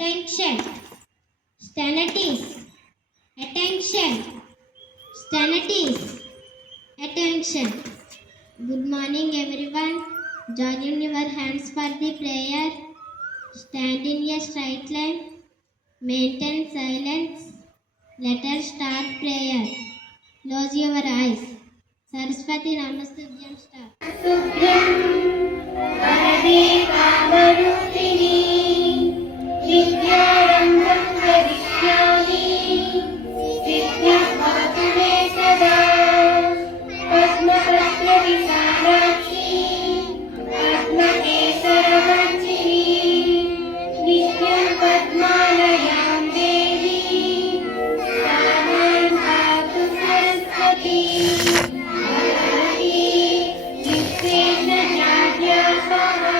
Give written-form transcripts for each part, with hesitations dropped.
attention, stanities, attention, stanities, attention. Good morning everyone. Join in your hands for the prayer. Stand in a straight line. Maintain silence. Let us start prayer. Close your eyes. Saraswati Namastudyam start. वरदे कामरूपिणी विद्यारम्भं करिष्यामि विद्याभवतु मे सदा पद्मपत्रविशालाक्षी पद्मकेसरवर्धिनी नित्यं पद्मालयां देवी स्थानं पातु सरस्वती भगवती विश्वेशजाड्या स्वाहा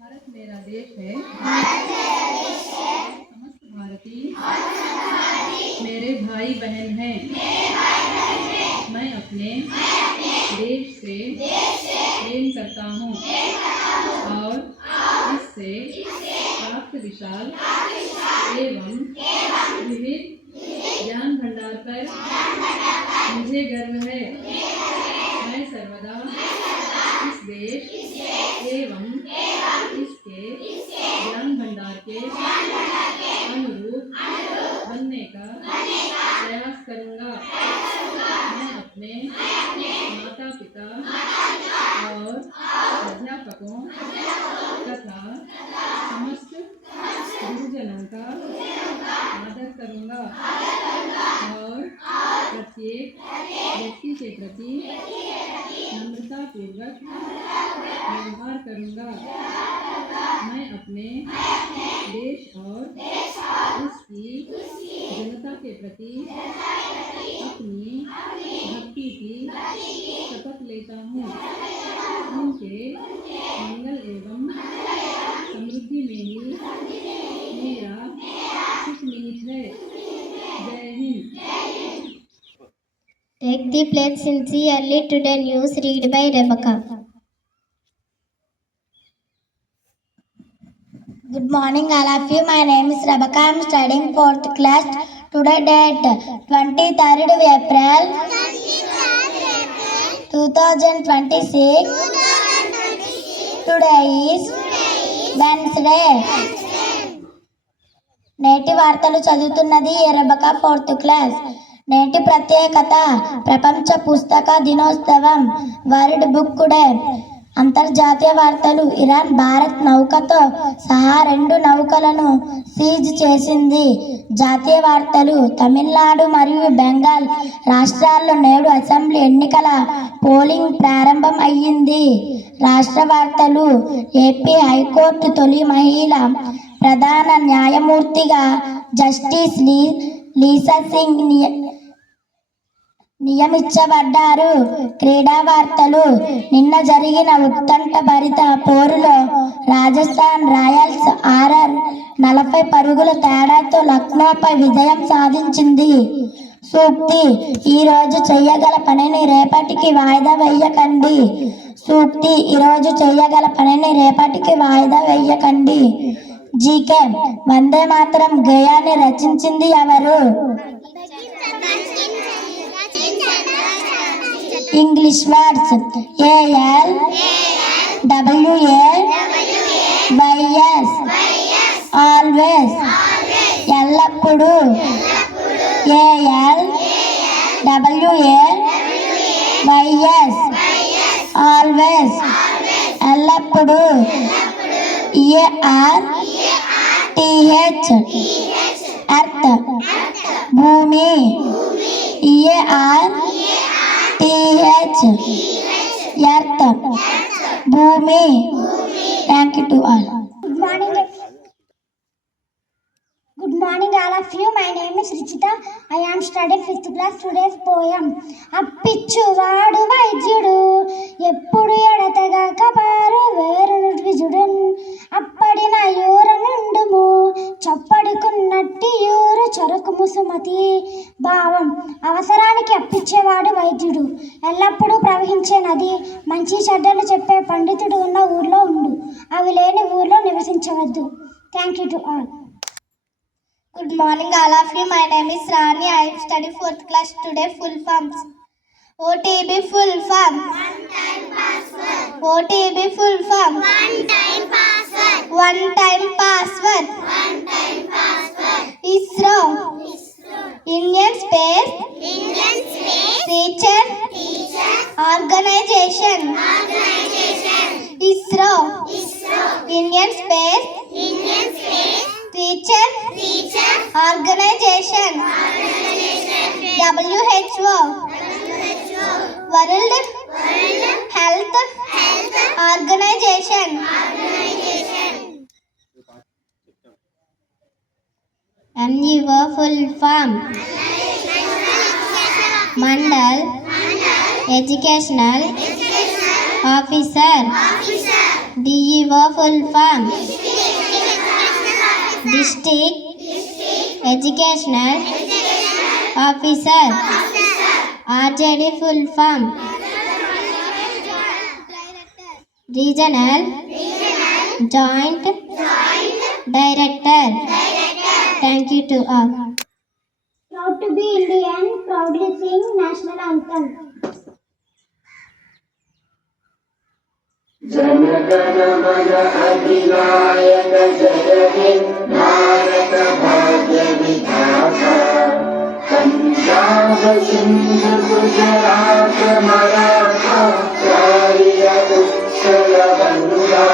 भारत मेरा देश है। समस्त भारतीय मेरे भाई बहन हैं। मैं अपने देश से प्रेम करता हूँ और इससे प्राप्त विशाल एवं विविध ज्ञान भंडार पर मुझे गर्व है। मैं सर्वदा इस देश एवं इसके ज्ञान भंडार के अनुरूप बनने का प्रयास करूँगा। मैं अपने माता पिता और अध्यापकों तथा समस्त गुरुजनों का आदर करूँगा और प्रत्येक व्यक्ति के प्रति नम्रतापूर्वक व्यवहार करूँगा। मैं अपने देश और इसकी जनता के प्रति अपनी भक्ति की शपथ लेता हूँ। उनके मंगल एवं समृद्धि में ही मेरा सुख निहित है। जय Hind. Take the pledge sincerely to the news read by Rebecca. Good morning, all of you. My name is Rebecca. I am studying 4th class. Today date 23rd April 2026. Today is Wednesday. నేటి వార్తలు చదువుతున్నది Rebecca 4th class. నేటి ప్రత్యేకత ప్రపంచ పుస్తక దినోత్సవం, world book day. అంతర్జాతీయ వార్తలు. ఇరాన్ భారత్ నౌకతో సహా 2 నౌకలను సీజ్ చేసింది. జాతీయ వార్తలు. తమిళనాడు మరియు బెంగాల్ రాష్ట్రాల్లో నేడు అసెంబ్లీ ఎన్నికల పోలింగ్ ప్రారంభం అయ్యింది. రాష్ట్ర వార్తలు. ఏపీ హైకోర్టు తొలి మహిళా ప్రధాన న్యాయమూర్తిగా జస్టిస్ లీసా సింగ్ నియమించబడ్డారు. క్రీడా వార్తలు. నిన్న జరిగిన ఉత్కంఠభరిత పోరులో రాజస్థాన్ రాయల్స్ ఆర్ఆర్ 40 పరుగుల తేడాతో లక్నోపై విజయం సాధించింది. సూక్తి. ఈరోజు చేయగల పనిని రేపటికి వాయిదా వేయకండి. సూక్తి. ఈరోజు చేయగల పనిని రేపటికి వాయిదా వేయకండి. జీకే. వందే మాతరం గేయాన్ని రచించింది ఎవరు? English words. ALWAYS ఆల్వేస్ ఎల్లప్పుడూ. ALWAYS ఆల్వేస్ ఎల్లప్పుడూ. EARTH ఎర్త్ భూమి. EARTH ఎర్త్ భూమి. Thank you to all. Good morning, all of you. My name is Richita. I am studying 5th class. Today's poem. అప్పిచ్చువాడు వైద్యుడు, ఎప్పుడు ఎడతగాక పారు వేరు నిర్విజుడు. అప్పడిన యూర నుండుము, చప్పడుకున్నట్టి యూరు చెరకు ముసుమతి. భావం. అవసరానికి అప్పిచ్చేవాడు వైద్యుడు, ఎల్లప్పుడూ ప్రవహించే నది. మంచి చెడ్డలు చెప్పే పండితుడు ఉన్న ఊర్లో ఉండు, అవి లేని ఊర్లో నివసించవద్దు. Thank you to all. Good morning, all of you. My name is Rani. I am studying 4th class. Today full forms. OTB full form. One time password. OTB full form. One time password. One time password. One time password. ISRO. Indian Space. Indian Space. Teacher. Teacher. Organization. Organization. ISRO. ISRO. Indian Space. Indian Space. Teacher. Teacher. Organization. Organization. WHO. WHO. World. World. Health. Health. Organization. Organization. MUO full form. Mandal. Educational Officer. DEO full form. District Educational Officer. RJD full form. Regional Joint Director. Thank you to all. Proud to be Indian, proudly sing national anthem. जनगणमन अधिनायक जय हे भारत भाग्य विधाता पंजाब सिंध गुजरात मराठा द्राविड उत्कल गंगा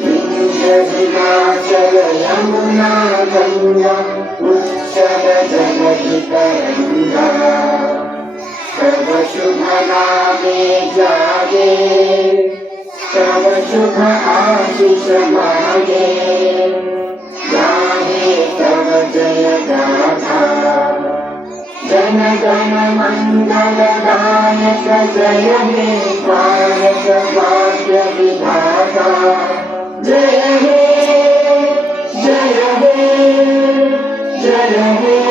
विंध्य हिमाचल यमुना गंगा उत्कल जगति तरंगा सब शुभ नामे जागे सब शुभ आशीष मागे गाहे तब जय गाथा जन गण मंगल दायक जय हे भारत भाग्य विधाता जय हे जय हे जय हे